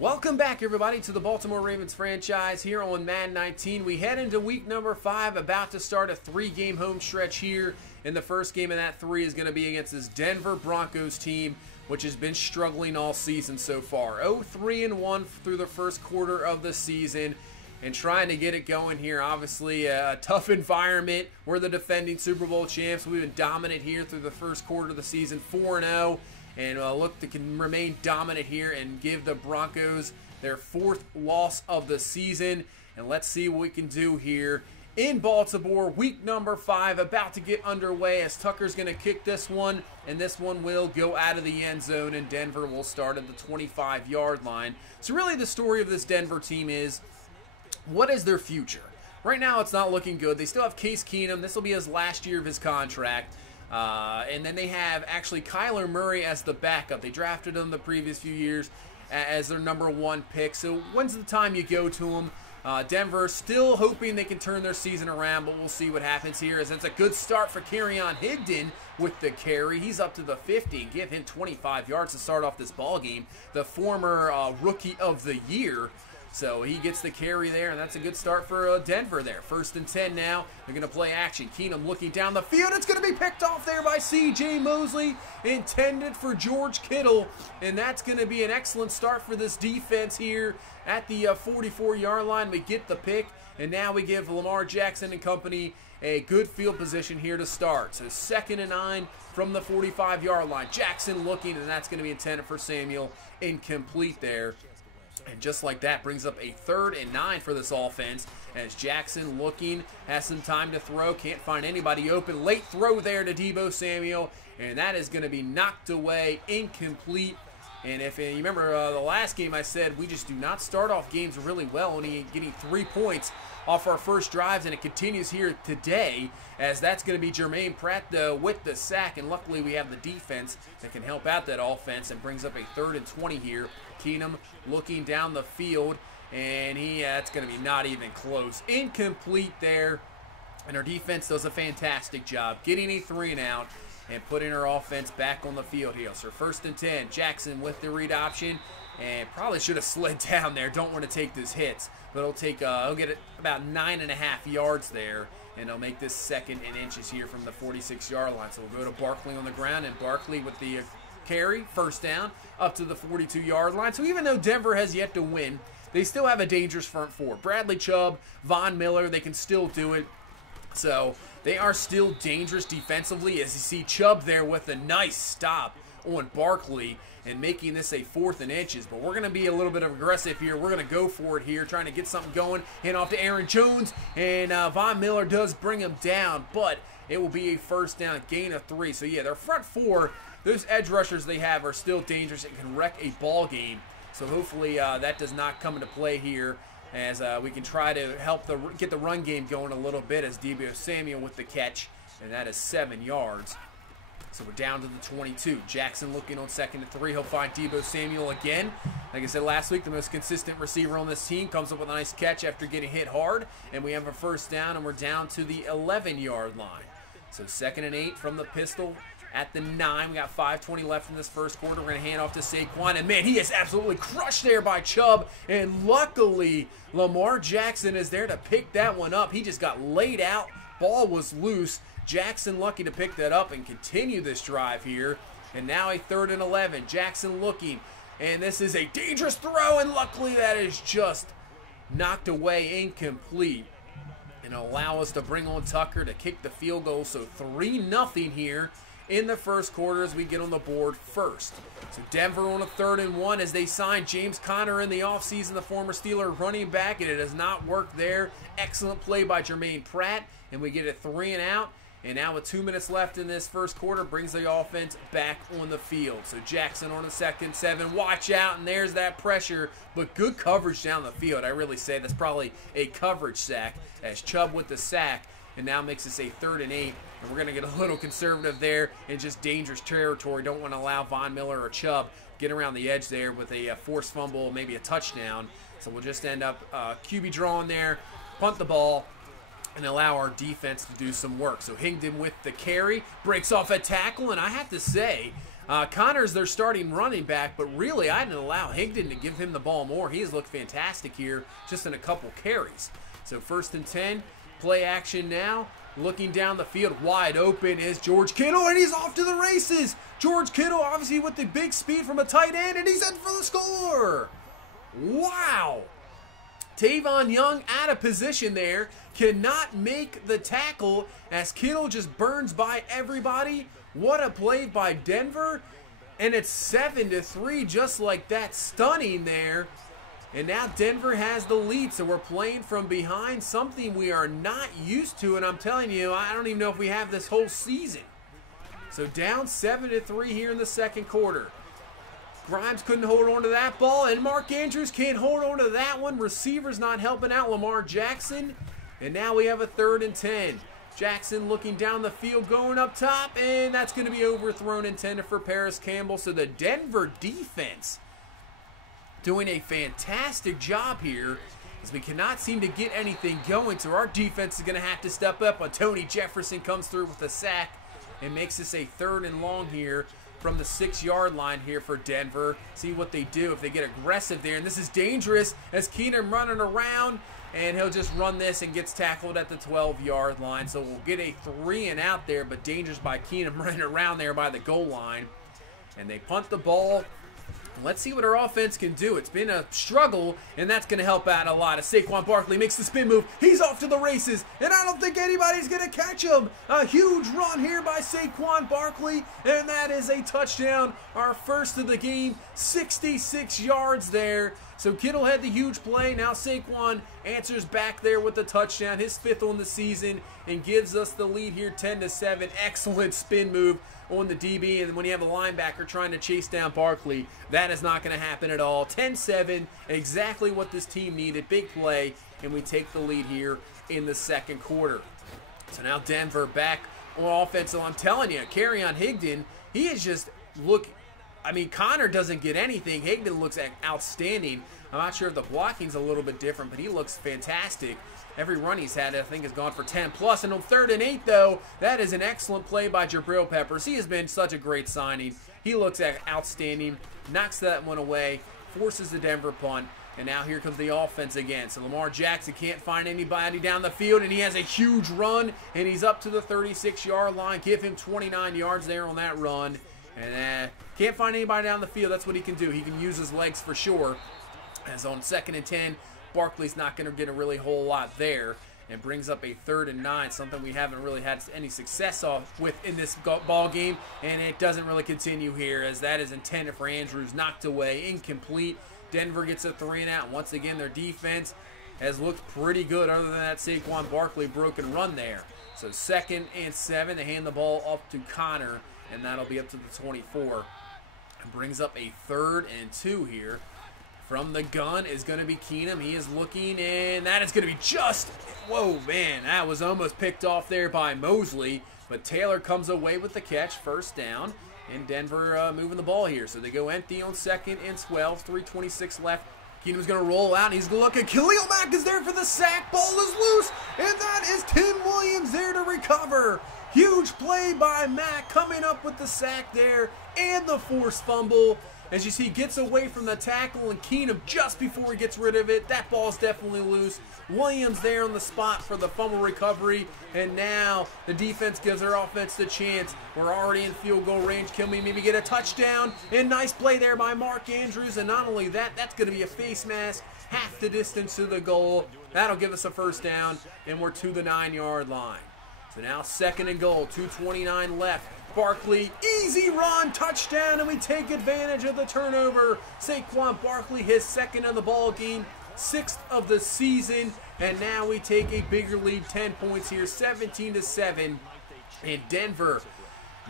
Welcome back, everybody, to the Baltimore Ravens franchise here on Madden 19. We head into week number 5, about to start a 3-game home stretch here. And the first game of that 3 is going to be against this Denver Broncos team, which has been struggling all season so far. 0-3-1 through the first quarter of the season and trying to get it going here. Obviously, a tough environment. We're the defending Super Bowl champs. We've been dominant here through the first quarter of the season, 4-0. And look to remain dominant here and give the Broncos their 4th loss of the season. And let's see what we can do here in Baltimore. Week number 5 about to get underway as Tucker's going to kick this one. And this one will go out of the end zone. And Denver will start at the 25-yard line. So really the story of this Denver team is, what is their future? Right now it's not looking good. They still have Case Keenum. This will be his last year of his contract. And then they have actually Kyler Murray as the backup. They drafted him the previous few years as their #1 pick. So when's the time you go to him? Denver still hoping they can turn their season around, but we'll see what happens here, as it's a good start for Higdon with the carry. He's up to the 50. Give him 25 yards to start off this ball game. The former Rookie of the Year. So he gets the carry there, and that's a good start for Denver there. 1st and 10 now. They're going to play action. Keenum looking down the field. It's going to be picked off there by C.J. Mosley, intended for George Kittle. And that's going to be an excellent start for this defense here at the 44-yard line. We get the pick, and now we give Lamar Jackson and company a good field position here to start. So 2nd and 9 from the 45-yard line. Jackson looking, and that's going to be intended for Samuel. Incomplete there. And just like that, brings up a 3rd and 9 for this offense, as Jackson looking, has some time to throw, can't find anybody open. Late throw there to Deebo Samuel, and that is going to be knocked away, incomplete. And if you remember the last game, I said we just do not start off games really well, only getting 3 points off our first drives, and it continues here today, as that's going to be Jermaine Pratt though with the sack, and luckily we have the defense that can help out that offense, and brings up a 3rd and 20 here. Keenum looking down the field, and it's going to be not even close. Incomplete there, and our defense does a fantastic job getting a 3 and out and putting our offense back on the field here. So 1st and 10, Jackson with the read option, and probably should have slid down there. Don't want to take those hits, but he'll get it about 9.5 yards there, and he'll make this 2nd and inches here from the 46-yard line. So we'll go to Barkley on the ground, and Barkley with the carry, 1st down, up to the 42-yard line. So even though Denver has yet to win, they still have a dangerous front 4. Bradley Chubb, Von Miller, they can still do it. So they are still dangerous defensively, as you see Chubb there with a nice stop on Barkley and making this a 4th and inches. But we're going to be a little bit aggressive here. We're going to go for it here, trying to get something going. Hand off to Aaron Jones, and Von Miller does bring him down, but it will be a 1st down, gain of 3. So yeah, their front 4, those edge rushers they have are still dangerous and can wreck a ball game. So hopefully that does not come into play here, as we can try to help get the run game going a little bit, as Deebo Samuel with the catch, and that is 7 yards. So we're down to the 22. Jackson looking on 2nd and 3. He'll find Deebo Samuel again. Like I said last week, the most consistent receiver on this team comes up with a nice catch after getting hit hard, and we have a 1st down, and we're down to the 11-yard line. So 2nd and 8 from the pistol at the 9. We got 5:20 left in this first quarter. We're going to hand off to Saquon, and man, he is absolutely crushed there by Chubb, and luckily Lamar Jackson is there to pick that one up. He just got laid out. Ball was loose. Jackson lucky to pick that up and continue this drive here. And now a 3rd and 11. Jackson looking, and this is a dangerous throw, and luckily that is just knocked away, incomplete, and allow us to bring on Tucker to kick the field goal. So 3-0 here in the first quarter as we get on the board first. So Denver on a 3rd and 1 as they sign James Conner in the offseason, the former Steeler running back, and it has not worked there. Excellent play by Jermaine Pratt, and we get a 3 and out. And now with 2 minutes left in this first quarter, brings the offense back on the field. So Jackson on the 2nd 7. Watch out, and there's that pressure. But good coverage down the field. I really say that's probably a coverage sack, as Chubb with the sack. And now makes this a 3rd and 8. And we're going to get a little conservative there in just dangerous territory. Don't want to allow Von Miller or Chubb get around the edge there with a forced fumble, maybe a touchdown. So we'll just end up QB drawing there, punt the ball, and allow our defense to do some work. So Higdon with the carry, breaks off a tackle, and I have to say, Connor's their starting running back, but really I didn't allow Higdon to give him the ball more. He has looked fantastic here just in a couple carries. So 1st and 10, play action now. Looking down the field, wide open is George Kittle, and he's off to the races. George Kittle, obviously with the big speed from a tight end, and he's in for the score. Wow. Tavon Young out of position there, cannot make the tackle as Kittle just burns by everybody. What a play by Denver, and it's 7-3 just like that. Stunning there. And now Denver has the lead, so we're playing from behind, something we are not used to, and I'm telling you, I don't even know if we have this whole season. So down 7-3 here in the second quarter. Grimes couldn't hold on to that ball, and Mark Andrews can't hold on to that one. Receivers not helping out Lamar Jackson, and now we have a 3rd and 10. Jackson looking down the field, going up top, and that's going to be overthrown, intended for Paris Campbell. So the Denver defense doing a fantastic job here as we cannot seem to get anything going. So our defense is going to have to step up when Tony Jefferson comes through with a sack and makes this a 3rd and long here from the 6-yard line here for Denver. See what they do if they get aggressive there. And this is dangerous as Keenum running around, and he'll just run this and gets tackled at the 12-yard line. So we'll get a 3 and out there, but dangerous by Keenum running around there by the goal line. And they punt the ball. Let's see what our offense can do. It's been a struggle, and that's going to help out a lot. As Saquon Barkley makes the spin move, he's off to the races, and I don't think anybody's going to catch him. A huge run here by Saquon Barkley, and that is a touchdown. Our first of the game, 66 yards there. So Kittle had the huge play. Now Saquon answers back there with the touchdown, his 5th on the season, and gives us the lead here 10-7. Excellent spin move on the DB, and when you have a linebacker trying to chase down Barkley, that is not going to happen at all. 10-7, exactly what this team needed. Big play, and we take the lead here in the second quarter. So now Denver back on offense. So I'm telling you, Kerryon Higdon, he is just I mean, Connor doesn't get anything. Higdon looks outstanding. I'm not sure if the blocking's a little bit different, but he looks fantastic. Every run he's had, I think, has gone for 10+. And on 3rd and 8, though, that is an excellent play by Jabril Peppers. He has been such a great signing. He looks outstanding. Knocks that one away. Forces the Denver punt. And now here comes the offense again. So Lamar Jackson can't find anybody down the field, and he has a huge run, and he's up to the 36-yard line. Give him 29 yards there on that run. And can't find anybody down the field. That's what he can do. He can use his legs for sure. As on 2nd and 10, Barkley's not going to get a really whole lot there, and brings up a 3rd and 9, something we haven't really had any success with in this ball game, and it doesn't really continue here as that is intended for Andrews, knocked away, incomplete. Denver gets a 3 and out. Once again, their defense has looked pretty good other than that Saquon Barkley broken run there. So 2nd and 7, they hand the ball up to Connor, and that'll be up to the 24. And brings up a 3rd and 2 here. From the gun is going to be Keenum. He is looking, and that is going to be just, whoa, man, that was almost picked off there by Mosley. But Taylor comes away with the catch, 1st down, and Denver moving the ball here. So they go empty on 2nd and 12, 3:26 left. Keenum's going to roll out, and he's going to look at Khalil Mack is there for the sack. Ball is loose, and that is Tim Williams there to recover. Huge play by Mack coming up with the sack there and the forced fumble. As you see, gets away from the tackle, and Keenum just before he gets rid of it. That ball's definitely loose. Williams there on the spot for the fumble recovery, and now the defense gives their offense the chance. We're already in field goal range. Can we maybe get a touchdown? And nice play there by Mark Andrews, and not only that, that's going to be a face mask, half the distance to the goal. That'll give us a 1st down, and we're to the 9-yard line. So now 2nd and goal, 2:29 left. Barkley, easy run, touchdown, and we take advantage of the turnover. Saquon Barkley, his 2nd of the ball game, 6th of the season, and now we take a bigger lead, 10 points here, 17-7. And Denver,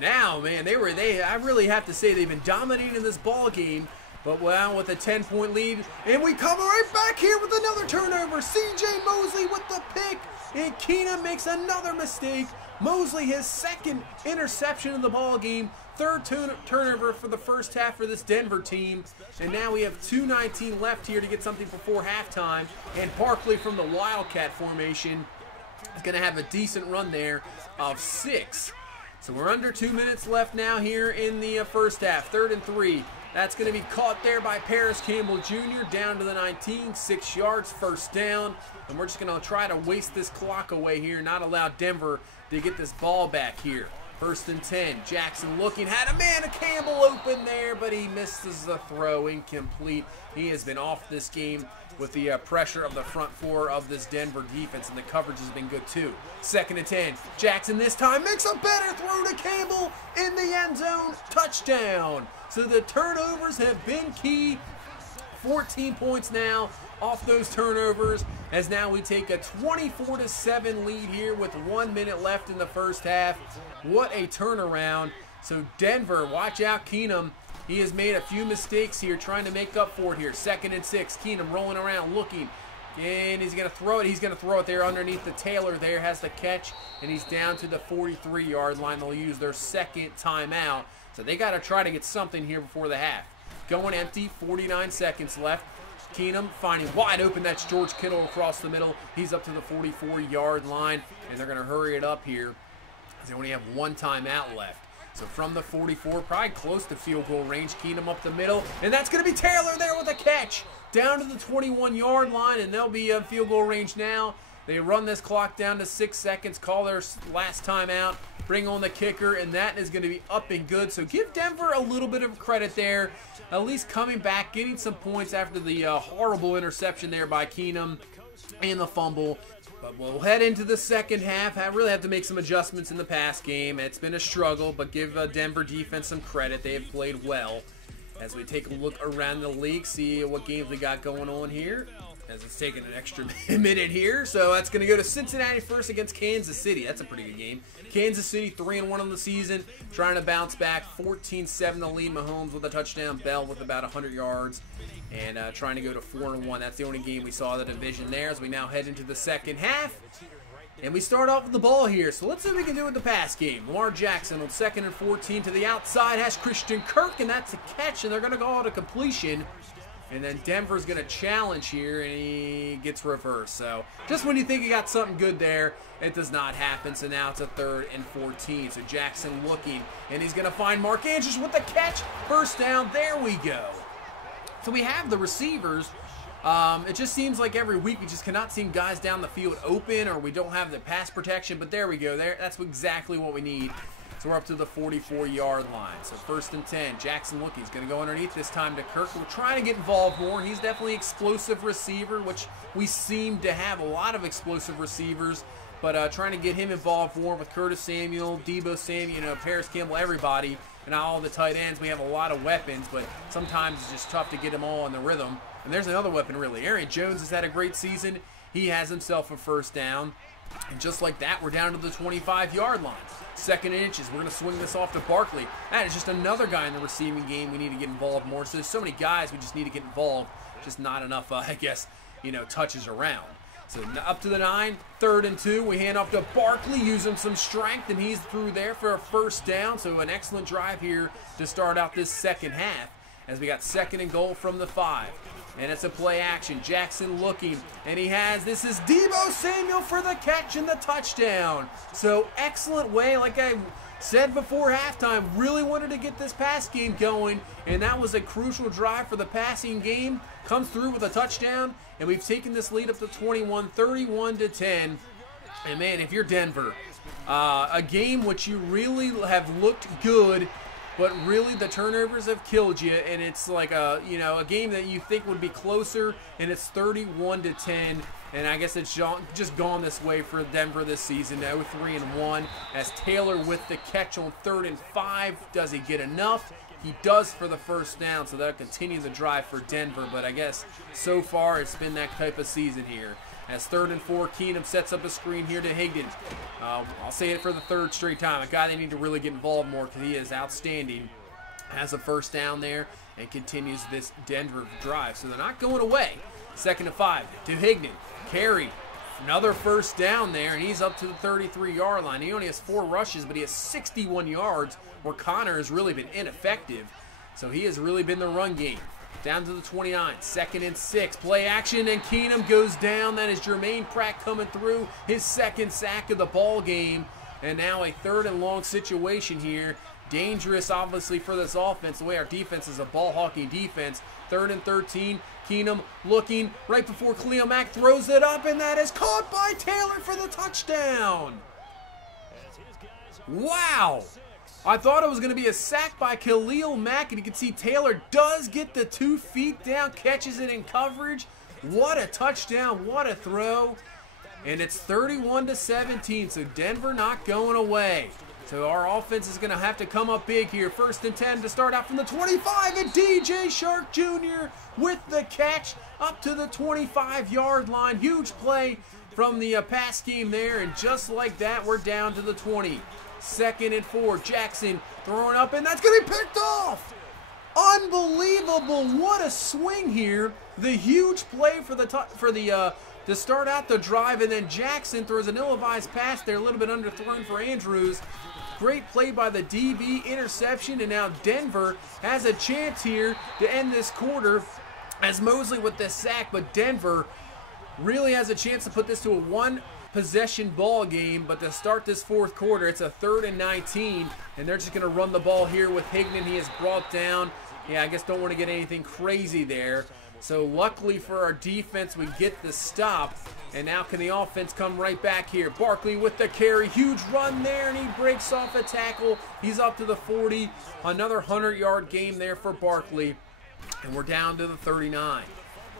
now, man, I really have to say they've been dominating this ball game. But well, with a 10-point lead, and we come right back here with another turnover. C.J. Mosley with the pick, and Keenum makes another mistake. Mosley, his 2nd interception of the ball game, 3rd turnover for the first half for this Denver team. And now we have 2:19 left here to get something before halftime. And Barkley from the Wildcat formation is going to have a decent run there of 6. So we're under 2 minutes left now here in the first half. 3rd and 3. That's going to be caught there by Paris Campbell Jr. down to the 19, 6 yards, first down. And we're just going to try to waste this clock away here, not allow Denver to get this ball back here. 1st and 10. Jackson looking, had a man, Campbell open there, but he misses the throw, incomplete. He has been off this game with the pressure of the front four of this Denver defense, and the coverage has been good too. 2nd and 10. Jackson this time makes a better throw to Campbell in the end zone. Touchdown. So the turnovers have been key. 14 points now off those turnovers, as now we take a 24-7 lead here with 1 minute left in the first half. What a turnaround. So Denver, watch out Keenum. He has made a few mistakes here trying to make up for it here. 2nd and 6. Keenum rolling around looking. And he's going to throw it. He's going to throw it there underneath the Taylor there. Has the catch. And he's down to the 43-yard line. They'll use their second timeout. So they got to try to get something here before the half. Going empty. 49 seconds left. Keenum finding wide open. That's George Kittle across the middle. He's up to the 44-yard line. And they're going to hurry it up here, as they only have one timeout left. So from the 44, probably close to field goal range, Keenum up the middle, and that's going to be Taylor there with a catch down to the 21-yard line, and they'll be field goal range now. They run this clock down to 6 seconds, call their last timeout, bring on the kicker, and that is going to be up and good. So give Denver a little bit of credit there, at least coming back, getting some points after the horrible interception there by Keenum and the fumble. But we'll head into the second half. I really have to make some adjustments in the pass game. It's been a struggle, but give Denver defense some credit. They have played well. As we take a look around the league, see what games we got going on here, as it's taking an extra minute here. So that's going to go to Cincinnati first against Kansas City. That's a pretty good game. Kansas City 3-1 on the season, trying to bounce back. 14-7 the lead. Mahomes with a touchdown. Bell with about 100 yards. And trying to go to 4-1. That's the only game we saw the division there, as we now head into the second half. And we start off with the ball here. So let's see what we can do with the pass game. Lamar Jackson on 2nd and 14 to the outside. Has Christian Kirk, and that's a catch. And they're going to go out a completion. And then Denver's going to challenge here, and he gets reversed. So just when you think you got something good there, it does not happen. So now it's a 3rd and 14. So Jackson looking, and he's going to find Mark Andrews with the catch. First down. There we go. So we have the receivers. It just seems like every week we just cannot seem guys down the field open, or we don't have the pass protection. But there we go. That's exactly what we need. So we're up to the 44-yard line. So 1st and 10. Jackson looking. He's going to go underneath this time to Kirk. We're trying to get involved more. He's definitely an explosive receiver, which we seem to have a lot of explosive receivers. But trying to get him involved more with Curtis Samuel, Deebo Samuel, Paris Campbell, everybody. And all the tight ends, we have a lot of weapons, but sometimes it's just tough to get them all in the rhythm. And there's another weapon, really. Aaron Jones has had a great season. He has himself a first down. And just like that, we're down to the 25-yard line. 2nd and inches. We're going to swing this off to Barkley. That is just another guy in the receiving game we need to get involved more. So there's so many guys we just need to get involved. Just not enough, I guess, touches around. So up to the 9, 3rd and 2. We hand off to Barkley, using some strength, and he's through there for a first down. So an excellent drive here to start out this second half, as we got 2nd and goal from the 5. And it's a play action. Jackson looking, and this is Deebo Samuel for the catch and the touchdown. So excellent way, like I said before halftime, really wanted to get this pass game going, and that was a crucial drive for the passing game. Comes through with a touchdown, and we've taken this lead up to 21, 31-10. And man, if you're Denver, a game which you really have looked good, but really the turnovers have killed you, and it's like a game that you think would be closer, and it's 31-10. And I guess it's just gone this way for Denver this season. 0-3-1, as Taylor with the catch on 3rd and 5. Does he get enough? He does for the first down, so that'll continue the drive for Denver. But I guess so far it's been that type of season here. As 3rd and 4, Keenum sets up a screen here to Higdon. I'll say it for the 3rd straight time. A guy they need to really get involved more, because he is outstanding. Has a first down there and continues this Denver drive. So they're not going away. 2nd and 5 to Higdon. Carry. Another first down there, and he's up to the 33-yard line. He only has 4 rushes, but he has 61 yards, where Connor has really been ineffective. So he has really been the run game. Down to the 29, 2nd and 6. Play action, and Keenum goes down. That is Jermaine Pratt coming through. His 2nd sack of the ball game. And now a 3rd and long situation here. Dangerous, obviously, for this offense, the way our defense is a ball-hawking defense. 3rd and 13. Keenum looking right before Khalil Mack throws it up, and that is caught by Taylor for the touchdown. Wow. I thought it was going to be a sack by Khalil Mack, and you can see Taylor does get the 2 feet down, catches it in coverage. What a touchdown, what a throw. And it's 31-17, so Denver not going away. So our offense is going to have to come up big here. 1st and 10 to start out from the 25, and DJ Shark Jr. with the catch up to the 25-yard line. Huge play from the pass scheme there, and just like that, we're down to the 20. 2nd and 4, Jackson throwing up, and that's going to be picked off. Unbelievable! What a swing here. The huge play to start out the drive, and then Jackson throws an ill-advised pass there, a little bit underthrown for Andrews. Great play by the DB, interception, and now Denver has a chance here to end this quarter as Mosley with the sack, but Denver really has a chance to put this to a 1-possession ball game. But to start this 4th quarter, it's a 3rd and 19, and they're just going to run the ball here with Higdon. He is brought down. Yeah, I guess don't want to get anything crazy there. So luckily for our defense, we get the stop. And now can the offense come right back here? Barkley with the carry. Huge run there, and he breaks off a tackle. He's up to the 40. Another 100-yard game there for Barkley. And we're down to the 39.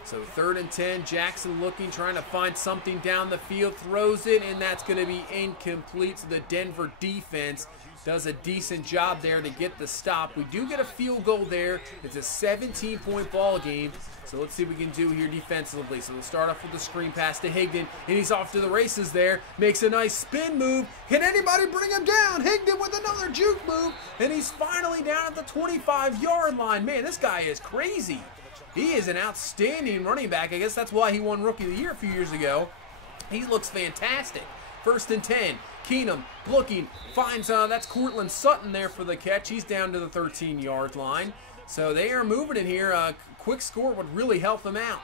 So 3rd and 10, Jackson looking, trying to find something down the field. Throws it, and that's going to be incomplete. So the Denver defense does a decent job there to get the stop. We do get a field goal there. It's a 17-point ball game. So let's see what we can do here defensively. So we'll start off with the screen pass to Higdon, and he's off to the races there. Makes a nice spin move. Can anybody bring him down? Higdon with another juke move, and he's finally down at the 25-yard line. Man, this guy is crazy. He is an outstanding running back. I guess that's why he won Rookie of the Year a few years ago. He looks fantastic. 1st and 10. Keenum looking, finds, that's Courtland Sutton there for the catch. He's down to the 13-yard line. So they are moving it here. A quick score would really help them out.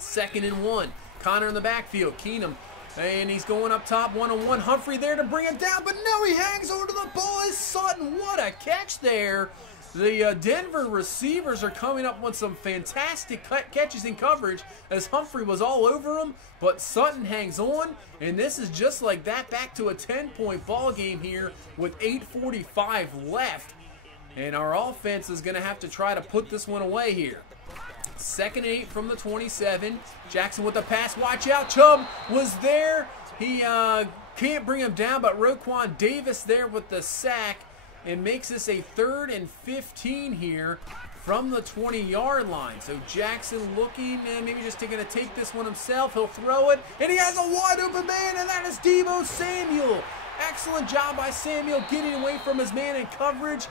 2nd and 1. Connor in the backfield. Keenum, and he's going up top one-on-one. Humphrey there to bring it down, but no, he hangs over to the ball. Is Sutton. What a catch there. The Denver receivers are coming up with some fantastic catches in coverage as Humphrey was all over him, but Sutton hangs on, and this is just like that, back to a 10-point ball game here with 8:45 left, and our offense is going to have to try to put this one away here. 2nd and 8 from the 27. Jackson with the pass. Watch out. Chubb was there. He can't bring him down, but Roquan Davis there with the sack. And makes this a 3rd and 15 here from the 20-yard line. So Jackson looking, and maybe just going to take this one himself. He'll throw it, and he has a wide-open man, and that is Deebo Samuel. Excellent job by Samuel getting away from his man in coverage.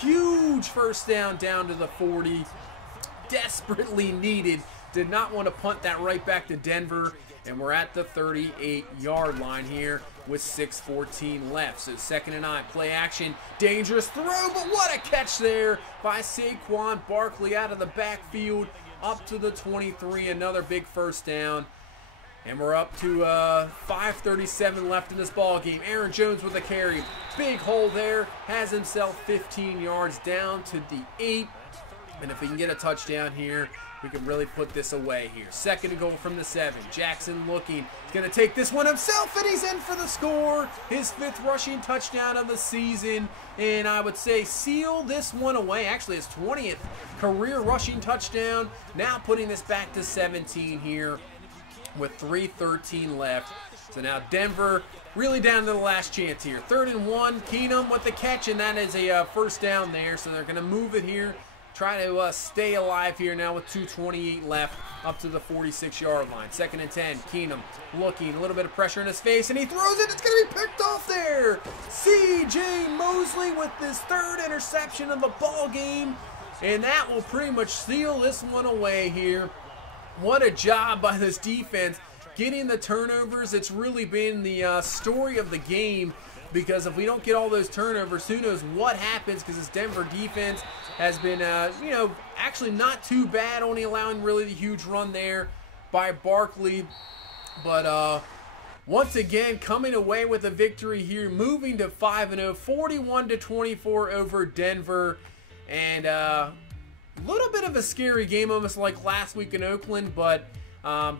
Huge first down to the 40. Desperately needed. Did not want to punt that right back to Denver. And we're at the 38-yard line here with 6:14 left. So 2nd and 9, play action, dangerous throw, but what a catch there by Saquon Barkley out of the backfield up to the 23. Another big first down. And we're up to 5:37 left in this ball game. Aaron Jones with a carry. Big hole there. Has himself 15 yards down to the 8. And if we can get a touchdown here, we can really put this away here. 2nd and goal from the 7. Jackson looking. He's going to take this one himself, and he's in for the score. His 5th rushing touchdown of the season. And I would say seal this one away. Actually, his 20th career rushing touchdown. Now putting this back to 17 here with 3:13 left. So now Denver really down to the last chance here. 3rd and 1. Keenum with the catch, and that is a first down there. So they're going to move it here. Try to stay alive here now with 2:28 left up to the 46-yard line. 2nd and 10. Keenum looking, a little bit of pressure in his face, and he throws it. It's going to be picked off there. C.J. Mosley with his 3rd interception of the ball game, and that will pretty much seal this one away here. What a job by this defense getting the turnovers. It's really been the story of the game. Because if we don't get all those turnovers, who knows what happens, because this Denver defense has been, actually not too bad, only allowing really the huge run there by Barkley. But once again coming away with a victory here, moving to 5-0, 41-24 over Denver. And a little bit of a scary game, almost like last week in Oakland, but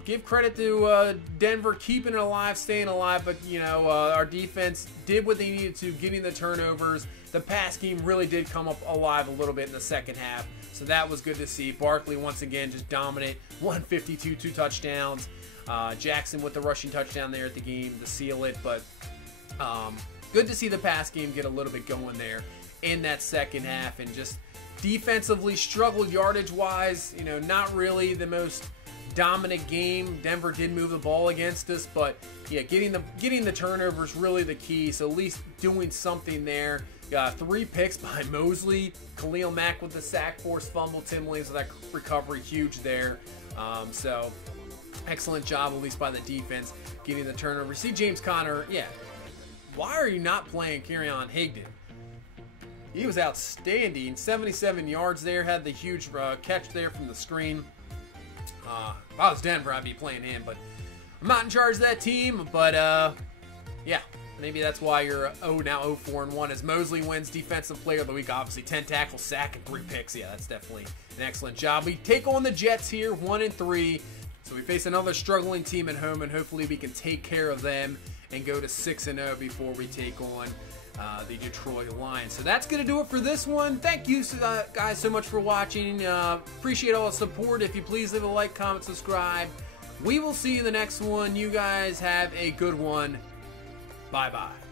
give credit to Denver keeping it alive, staying alive. But, you know, our defense did what they needed to, getting the turnovers. The pass game really did come up alive a little bit in the second half, so that was good to see. Barkley, once again, just dominant, 152, 2 touchdowns. Jackson with the rushing touchdown there at the game to seal it, but good to see the pass game get a little bit going there in that second half. And just defensively struggled yardage-wise, you know, not really the most dominant game. Denver did move the ball against us, but yeah, getting the turnovers really the key, so at least doing something there. 3 picks by Mosley, Khalil Mack with the sack, forced fumble, Tim Williams with that recovery, huge there. So excellent job, at least by the defense, getting the turnover. See James Conner, yeah. Why are you not playing Kerryon Higdon? He was outstanding. 77 yards there, had the huge catch there from the screen. If I was Denver, I'd be playing him, but I'm not in charge of that team. But yeah, maybe that's why you're now 0-4-1 as Mosley wins Defensive Player of the Week. Obviously, 10 tackles, sack, and 3 picks. Yeah, that's definitely an excellent job. We take on the Jets here, 1-3. So we face another struggling team at home, and hopefully we can take care of them and go to 6-0 before we take on the Detroit Lions. So that's going to do it for this one. Thank you guys so much for watching. Appreciate all the support. If you please leave a like, comment, subscribe. We will see you in the next one. You guys have a good one. Bye-bye.